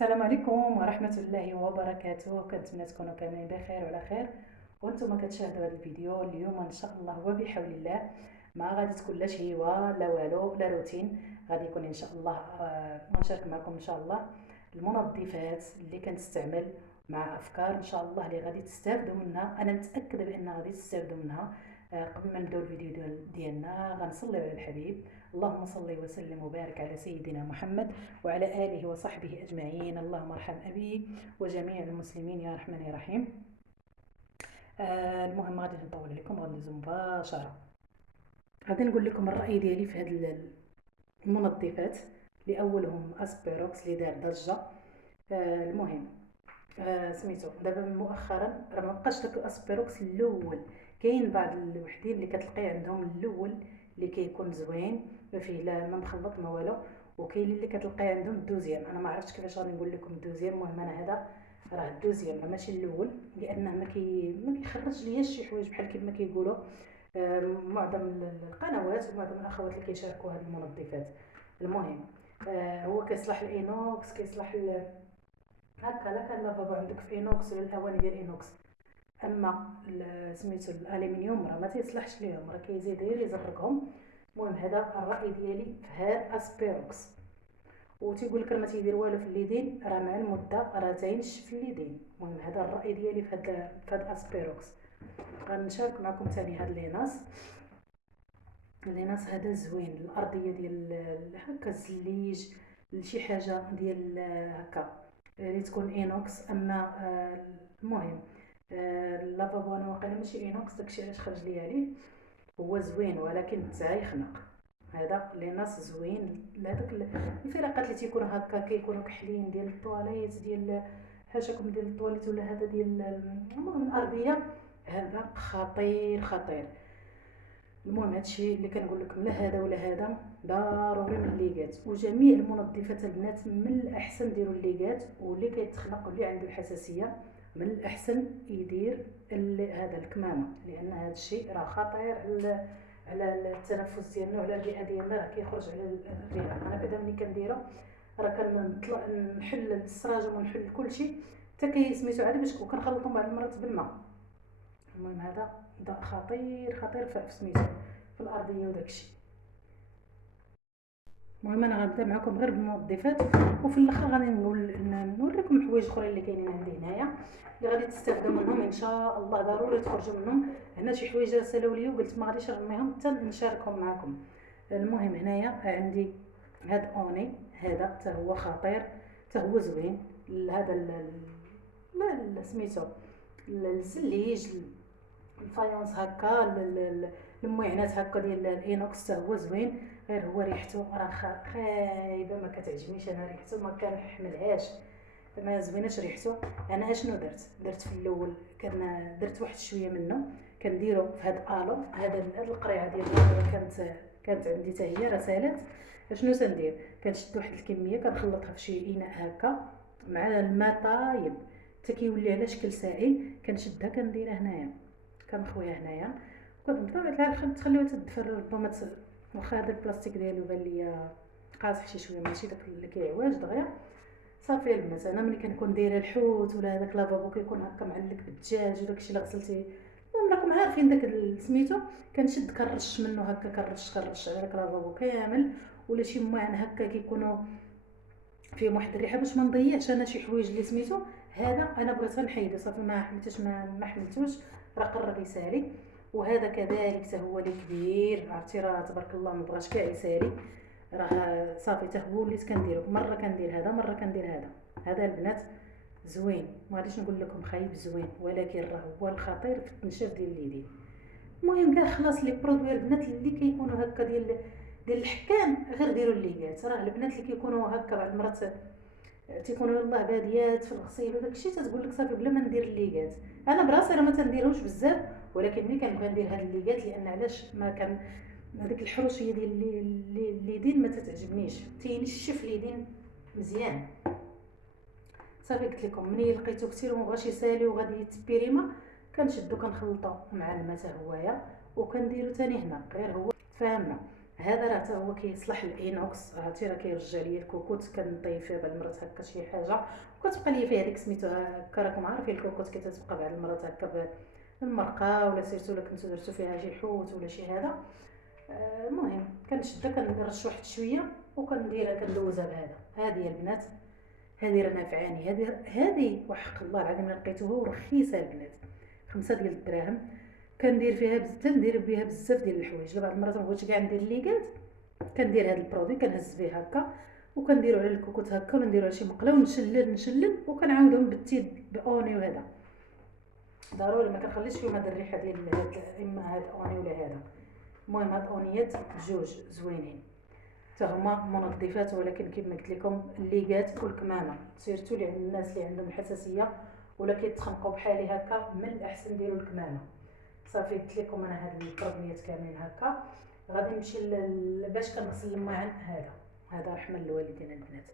السلام عليكم ورحمة الله وبركاته. كنتمنى تكونوا كاملين بخير وعلى خير وانتم كتشاهدوا هذا الفيديو. اليوم ان شاء الله وبحول الله ما غادي تكون لا شهيوه لا والو لا روتين، غادي يكون ان شاء الله غنشارك معكم ان شاء الله المنظفات اللي كنستعمل مع افكار ان شاء الله اللي غادي تستافدوا منها. انا متاكده بان غادي تستافدوا منها. قبل ما نبداو الفيديو ديالنا غنصلي على الحبيب. اللهم صل وسلم وبارك على سيدنا محمد وعلى آله وصحبه أجمعين. اللهم ارحم أبي وجميع المسلمين يا رحمن يا رحيم. المهم غادي نطول عليكم، غادي ندوزو مباشرة. غادي نقول لكم الرأي ديالي في هاد المنظفات اللي أولهم أسبيروكس اللي دار ضجة. المهم سميتو دابا مؤخرا راه مبقاش داك الاسبيروكس الاول. كاين بعض الوحدين اللي كتلقي عندهم الاول اللي كيكون زوين ما فيه لا ما مخلط ما والو، وكاين اللي كتلقي عندهم الدوزيام. انا ما عرفتش كيفاش غادي نقول لكم الدوزيام. المهم انا هذا راه الدوزيام راه ماشي الاول، لانه ما كيخرج ليا شي حوايج بحال كيف ما كيقولوا معظم القنوات ومعظم الاخوات اللي كيشاركوا هذه المنظفات. المهم هو كيصلح الاينوكس، كيصلح هكا لا كان لافابو عندك في اينوكس ولا الاواني ديال اينوكس. اما سميتو الالومنيوم راه ما تيصلحش ليهم، راه كيزيد غير يزرقهم. المهم هذا الراي ديالي في هاد اسبيروكس. وتيقول لك راه ما تيدير والو في اليدين، راه مع المده راه تينشف في اليدين. المهم هذا الراي ديالي في هاد اسبيروكس. غنشارك معكم ثاني هاد ليناس. ليناس هذا زوين الارضيه ديال هكا الزليج لشي حاجه ديال هكا اللي تكون اينوكس. اما المهم اللافابو انا واقيلا ماشي اينوكس، داكشي علاش خرج لي عليه. هو زوين ولكن حتى يخنق. هذا ليناس زوين لهذاك الفرقات اللي تيكونوا هكا كيكونوا كحلين ديال الطواليت ديال حاشاكم ديال الطواليت ولا هذا ديال المهم الارضيه. هذا خطير خطير. المهم هادشي اللي كنقول لكم لا هذا ولا هذا ضروري من الليغات. وجميع المنظفات البنات من الاحسن ديروا الليغات، واللي كيتخنق واللي عنده الحساسيه من الاحسن يدير هذا الكمامه، لان هذا الشيء راه خطير على التنفس ديالنا وعلى الرئه ديالنا. راه كيخرج على الرئه. انا بعدا ملي كنديرو راه كنطلع نحل السراجم ونحل كلشي حتى سميتو عاد باش كنخلطهم بعض المرات بالماء. المهم هذا خطير خطير في سميتو في الارضيه وداكشي. المهم انا غنبدا معكم غير بالمنظفات، وفي الاخر غادي نوريكم حوايج اخرين اللي كاينين عندي هنايا اللي غادي تستافدوا منهم ان شاء الله. ضروري تخرجوا منهم. هنا شي حوايج رسلوا لي وقلت ما غاديش نرميهم حتى نشاركهم معكم. المهم هنايا عندي هاد اوني، هذا حتى هو خطير حتى هو زوين. هذا لا سميتو الزليج الفايونس هكا المعينات هكا ديال الاينوكس حتى هو زوين. غير هو ريحته راه خايبه، ما كتعجبنيش انا ريحته، ما كنحملهاش، ما زويناش ريحته. انا اشنو درت في الاول درت واحد شويه منه كنديرو في هاد الو. هاد القريعه ديال الالو كانت عندي حتى هي رسالات. اشنو تندير؟ كنشد واحد الكميه كنخلطها في شي اناء هكا مع الماء طايب حتى كيولي على شكل سائل. كنشدها كنديرها هنايا كنخويها هنايا. بطبيعه الحال تخليوها تدفر ربما واخا هذا البلاستيك ديالو بان ليا قاصح شي شويه ماشي داك اللي كيعواج دغيا. صافي البنات انا ملي كنكون دايره الحوت ولا هذاك لافابو كيكون هكا معلق بالدجاج وداكشي اللي غسلتي، المهم راكم عارفين داك سميتو، كنشد كنرش منه هكا كنرش على داك لافابو كامل. ولا شي معن هكا كيكونوا فيهم واحد الريحه باش ما نضيعش انا شي حوايج اللي سميتو. هذا انا بغيت نحيدو صافي ما حملتوش ما حملتوش راه قرب يسالي. وهذا كذلك حتى هو اللي كبير، عرفتي راه تبارك الله ما بغاش كاع يسالي. راه صافي حتى هو وليت كنديرو مره كندير هذا مره كندير هذا. هذا البنات زوين، ما غاديش نقول لكم خايب زوين، ولكن راه هو الخطير في التنشاف ديال اليدين. المهم كاع خلاص لي برودوي البنات اللي كيكونوا هكا ديال الحكام غير ديروا الليغات. راه البنات اللي كيكونوا هكا بعض المرات تيكونوا يلاه باديات في الغسيل وداكشي تتقول لك صافي بلا ما ندير الليغات. انا براسي راه ما تنديرهمش بزاف، ولكن ملي كنبغي ندير هاد الليغات لان علاش ما كان هذيك الحروشيه ديال اليدين ما تتعجبنيش، تينشف اليدين مزيان. صافي قلت لكم ملي لقيتو كثير وما بغاش يسالي وغادي يتبيريما كنشدو كنخلطو مع الماء حتى هويا وكنديرو ثاني هنا غير هو تفاهمنا. هذا راه حتى هو كيصلح الانوكس، عرفتي راه كيرجع ليا الكوكوت كنطيب فيه بعض المرات هكا شي حاجه، وكتبقى ليا فيه هذيك سميتو هكا، راكم عارفين الكوكوت كتبقى بعض المرات هكا بالمرقه، ولا سيرتو الا كنتو درتو فيها شي حوت ولا شي هذا. المهم كنشدها كنرش واحد شويه وكنديرها كندوزها بهذا. هذه يا البنات هذه راه نافعاني، هذه وحق الله العظيم الا لقيتوها ورخيصه البنات، 5 ديال الدراهم. كندير فيها ندير بها بزاف ديال الحوايج. بعض المرات ما بغيتش كاع ندير ليكات، كندير هذا البرودوي كنهز فيه هكا وكنديرو على الكوكوت هكا، ونديرو على شي مقله ونشلل وكنعاودو نبتي باوني. وهذا ضروري ما كنخليش فيهم هاد الريحه ديال اما هاد اوني ولا هذا. المهم هاد اونيات بجوج زوينين حتى هما منظفات، ولكن كيف ما قلت لكم الليغات والكمامه سيرتو اللي عند الناس اللي عندهم الحساسيه ولا كيتخنقوا بحالي هكا، من الاحسن ديروا الكمامه. صافي قلت لكم انا هاد البرودويات كاملين هكا. غادي نمشي باش كنغسل الماعن. هذا رحمه للوالدين البنات.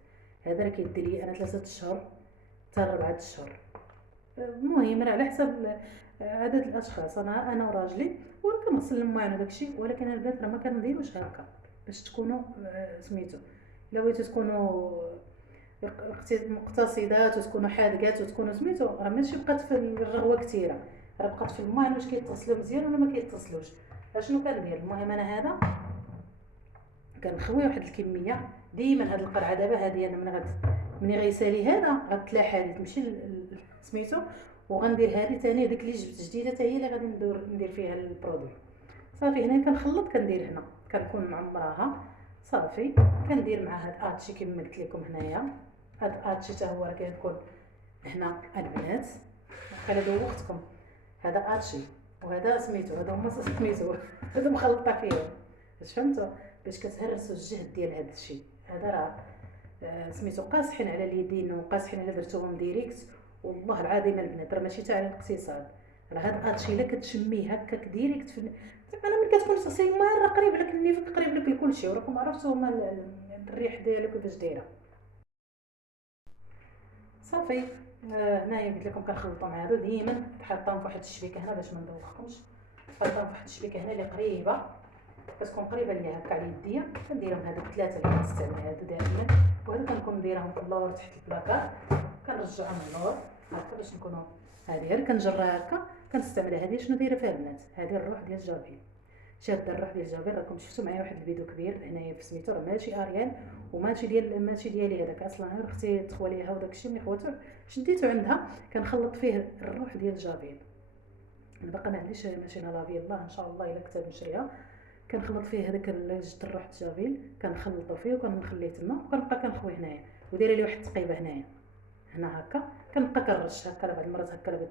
هذا راه كيدير لي انا 3 اشهر حتى 4 اشهر. المهم راه على حسب عدد الاشخاص. انا وراجلي كنغسل الماعن وداكشي، ولكن البنات راه ما كنديروش هكا باش تكونوا سميتو الا بغيتو تكونوا مقتصدات وتكونوا حادقات وتكونوا سميتو، راه ماشي بقات في الرغوه كثيره، راه بقات في الماعن واش كيتصلوا مزيان ولا ما كيتصلوش. اشنو كندير؟ المهم انا هذا كنخوي واحد الكميه ديما. هاد القرعه دابا هذه انا مني غيسالي هذا غتلاحى لي تمشي سميتو، وغندير هذه ثاني ديك اللي جبت جديده حتى هي اللي غادي ندير فيها البرودوي. صافي هنا كنخلط كندير هنا كنكون معمراها. صافي كندير مع هاد اتشي كما قلت لكم هنايا. هاد اتشي حتى هو راه كيكون هنا البنات قال دوختكم. هذا اتشي وهذا سميتو، هذا هما سميتو هذا مخلطه فيهم باش فهمتوا، باش كتهرسوا الجهد ديال هذا الشيء. هذا راه سميتو قاصحين على اليدين وقاصحين الا درتوهم ديريكت. والله العظيم البنات راه ماشي تاع الاقتصاد، راه هاد اتشي الا كتشميه هكاك ديريكت في انا ملي كتكون تغسلي الماء راه قريب لك النيفك، قريب لك لكلشي، وراكم عرفتوا هما الريح ديالو كيفاش دايره. صافي هنايا قلت لكم كنخلطوا مع هادو ديما تحطهم في واحد الشبيكه هنا باش ما ندوخكمش. تحطهم في واحد الشبيكه هنا اللي قريبه كتكون قريبه ليا هكا على يديا. كنديرهم هادوك 3 اللي كنستعمل هادو دائما، وهادو كنكون نديرهم في اللور تحت البلاكار، كنرجعهم للور هكا باش نكونوا. هذه غير كنجرها هكا كنستعملها. هذه شنو دايره فيها البنات؟ هذه الروح ديال جافيل. شاده الروح ديال جافيل، راكم شفتوا معايا واحد الفيديو كبير هنايا في سميتو، راه ماشي اريان وماشي ديالي هذاك اصلا، غير اختي تخواليها وداك الشيء ملي خواتو شديتو عندها كنخلط فيه الروح ديال جافيل. انا باقا ما عنديش ماشينه لافي الله ان شاء الله الا كنت نشريها. كنخلط فيه هذاك جبت الروح جافيل كنخلطو فيه وكنخليه تما وكنبقى كنخوي هنايا ودايره ليه واحد التقيبه هنايا هنا هكا. كنبقى كنرش هكا بعض المرات هكا بغيت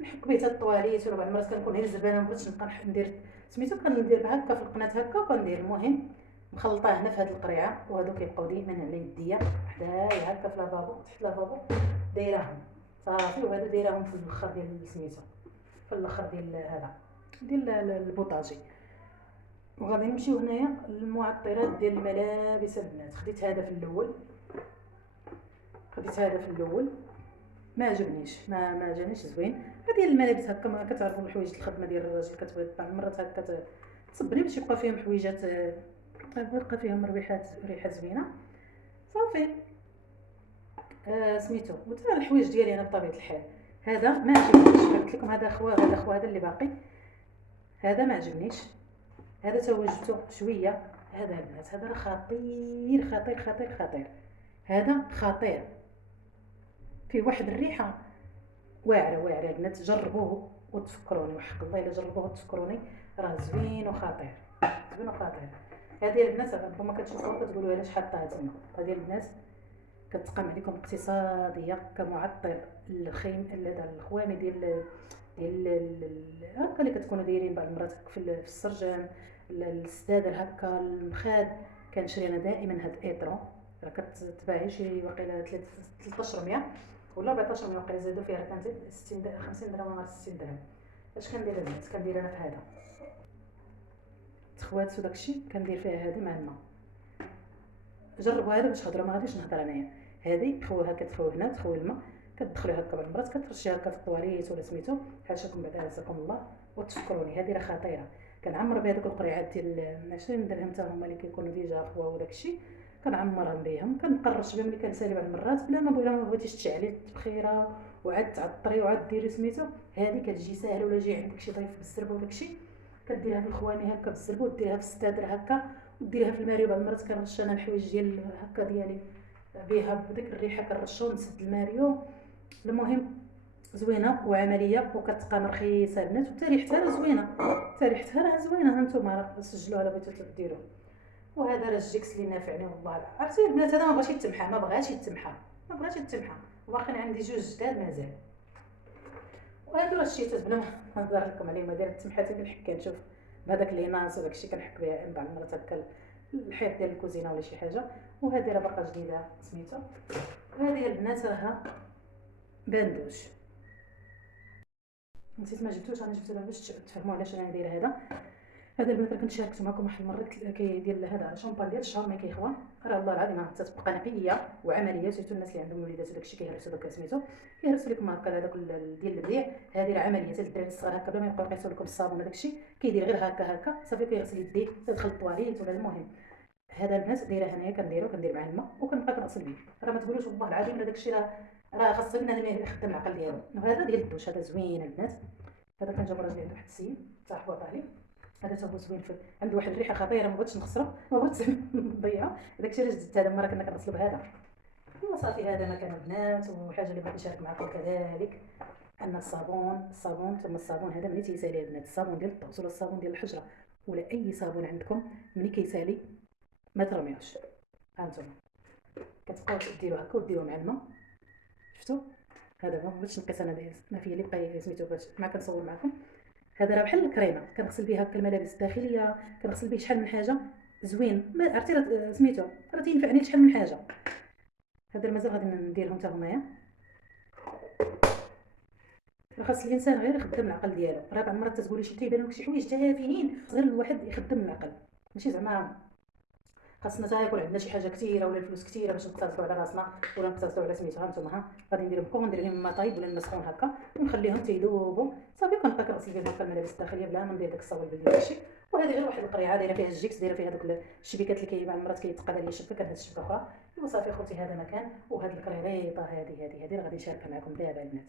نحك بيه الطواليت، ولا بعض المرات كنكون غير زبانه مبغيتش نبقى ندير سميتو كندير هكا في القناه هكا وكندير. المهم مخلطاه هنا في هذه القريعه، وهادو كيبقاو ديما على يديا حدايا هكا في لافابو تحت لافابو دايراهم. صافي وهادو دايراهم في الاخر ديال سميتو في الاخر ديال هذا ديال البوطاجي. وغادي نمشيو هنايا للمعطرات ديال الملابس البنات. خديت هذا في الاول ما عجبنيش، ما جانيش زوين. هذه الملابس هكا ما كتعرفوا الحوايج الخدمه ديال الراجل كتبغي بعض المرات هكا تصبري باش يبقى فيهم حويجات يبقى فيهم ريحه زوينه. صافي سميتو وتا الحوايج ديالي انا بطبيعه الحال هذا ما عجبنيش. قلت لكم هذا خوا هذا اللي باقي هذا ما عجبنيش. هذا توجبته شويه. هذا البنات هذا خطير خطير خطير خطير. هذا خطير فيه واحد الريحه واعره البنات. جربوه وتفكروني وحق الله الا جربوه وتفكروني، راه زوين وخطير زوين وخطير. هذه البنات ربما كتشوفوها كتقولوا علاش حاطاها تما. هذه البنات كتقام عليكم اقتصاديه كمعطر الخيم هذا الخوامي ديال هكا اللي كتكونوا دايرين بعض المرات في السرجان السدادر هكا المخاد. كنشري انا دائما هاد ايترو، راه كتباعي شي وقيله 1300 ولا 1400 وقيله زادوا فيها، كانت 60 50 درهم ولا 60 درهم. اش كندير البنات؟ كندير انا في هذا تخوات وداكشي كندير فيها هذه مع الماء. جربوا هذا باش تهضروا، ما غاديش نهضر انايا. هذه تخويها كتخوي هنا تخوي الماء كتدخلي هكا بعض المرات كترشي هكا في الطواليت ولا سميتو حاشاكم بعدا عزكم الله وتفكروني. هذه راه خطيره. كنعمر بهذوك القريعات ديال ماشي نديرهم حتى هما اللي كيكونوا ديجا خوا وداك الشيء، كنعمرهم بهم، كنقرش بهم ملي كنسالي بعض المرات بلا ما بغيتيش تشعلي بخيره وعاد تعطري وعاد ديري سميتو. هذه كتجي ساهله، ولا جاي عندك شي ضيف بالزربه وداك الشيء كديريها في الخواني هكا بالزربه، وديريها في الستادر هكا، وديريها في الماريو. بعض المرات كنرش انا الحوايج ديال هكا ديالي بها بديك الريحه، كنرشو ونسد الماريو. المهم زوينه وعمليه وكتقام رخيصه البنات، وحتى ريحتها راه زوينه، حتى ريحتها راه زوينه. ها نتوما راه سجلوها الا بغيتو ديروه. وهذا راه الجيكس اللي نافعني والله. عرفتي البنات هذا ما بغاش يتمحى، ما بغاش يتمحى، باقي عندي جوج جداد مازال. وهادو راه الشيتات بلا ما نهضر لكم عليهم. هادي راه التمحات ديال الحكه، نشوف بهذاك ليناس وداك الشيء كنحك بها بعض المرات هكا الحيط ديال الكوزينه ولا شي حاجه. وهذه راه باقا جديده سميتو. وهذه البنات راها باندوش، نسيت ما جبتوش، انا جبت باش تفهموا علاش انا دايره هذا. هذا البنات راه كنت شاركت معكم واحد المره كي ديال هذا شامبان ديال الشهر ما كيخوا. راه الله العظيم حتى تبقى نقيه وعمليه، سيرتو الناس اللي عندهم وليدات وداك الشيء كيهرسوا داك سميتو، كيهرسوا لكم هكا هذاك ديال البديع. هذه راه عمليه حتى الدراري الصغار هكا بلا ما يبقاو يقيسوا لكم الصابون وداك الشيء، كيدير غير هكا صافي كيغسل يديه يدخل الطواليت ولا. المهم هذا البنات دايره هنايا كندير معاه الماء وكنبقى كنغسل به. راه ما تقولوش والله العظيم داك الشيء راه خاص بنادم يخدم العقل ديالو. وهذا ديال الدوش، هذا زوين البنات. هذا كان جاب راجلي عند واحد السيد تاع حبوط عليه، هذا تا هو زوين عنده واحد الريحه خطيره، ما بغيتش نخسره، ما بغيتش نضيعه. داك الشيء علاش زدت هذا المره كنا كنغسلوا بهذا. ايوا صافي هذا مكان البنات. وحاجه اللي بغيت نشارك معكم كذلك ان الصابون ثم الصابون هذا ملي تيسالي البنات، الصابون ديال الطقس ولا الصابون ديال الحجره ولا اي صابون عندكم ملي كيسالي ما ترميوش. هانتوما كتبقاو ديروه هكا وديروه مع الماء. شفتوا هذا ما بغيتش نقيس انا ما فيا اللي بقى سميتو باش ما كنصور معكم. هذا راه بحال الكريمه، كنغسل بها هكا الملابس الداخليه، كنغسل به شحال من حاجه. زوين، ما عرفتي راه سميتو راه تينفعني لشحال من حاجه. هذا مازال غادي نديرهم حتى هما. راه خاص الانسان غير يخدم العقل ديالو. راه بعض المرات تقولي شي تيبان لك شي حوايج تافهين، غير الواحد يخدم العقل، ماشي زعما خاصنا حتى يكون عندنا شي حاجه كثيره ولا الفلوس كثيره باش نقتصدوا على راسنا ولا نقتصدوا على سميتو. ها نتوما غادي ندير لهم ندير لهم الماء طايب ولا الماء سخون هكا ونخليهم تيذوبوا صافي. كنبقى كنغسل بهم هكا الملابس الداخليه بلا ما ندير داك الصابون ديال داكشي. وهذه غير واحد القريعه دايره فيها الجيكس، دايره فيها دوك الشبيكات اللي بعض المرات كيتقاد عليا الشبكه كنهز شبكه اخرى. وصافي خوتي هذا مكان. وهاد الكريريطه هذه اللي غادي نشاركها معكم دابا البنات.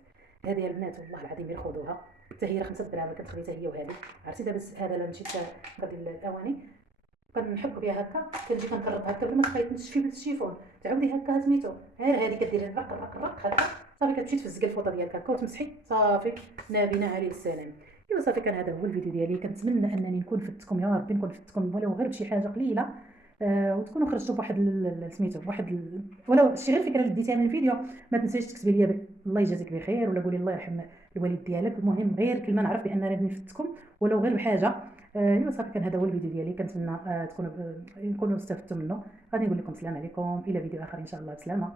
هذه البنات والله العظيم غير خذوها، حتى هي 5 دراهم كتخلي حتى هي. وهذه عرفتي دابا هذا لا مشيت غادي الاواني كنحك بها هكا، كنجي كنقرب هكا بلا ما تخيط تشفي بالشيفون، تعاودي هكا سميتو غير هذه كديري رق رق رق هكا صافي. كتمشي تفزقي الفوطه ديالك هكا وتمسحي صافي نابينا عليه السلام. ايوا صافي كان هذا هو الفيديو ديالي. كنتمنى انني نكون فدتكم، يا ربي نكون فدتكم ولو غير بشي حاجه قليله. وتكونوا خرجتوا بواحد سميتو بواحد ولو شي غير فكره اللي ديتيها من الفيديو. ما تنسيش تكتبي لي الله يجازيك بخير ولا قولي الله يرحم الوالد ديالك. المهم غير كلمه نعرف بان راني فدتكم ولو غير بحاجه. ايوا صافي كان هذا هو الفيديو ديالي. كنتمنى نكونوا استفدتوا منه. غادي نقول لكم السلام عليكم الى فيديو اخر ان شاء الله. بسلامه.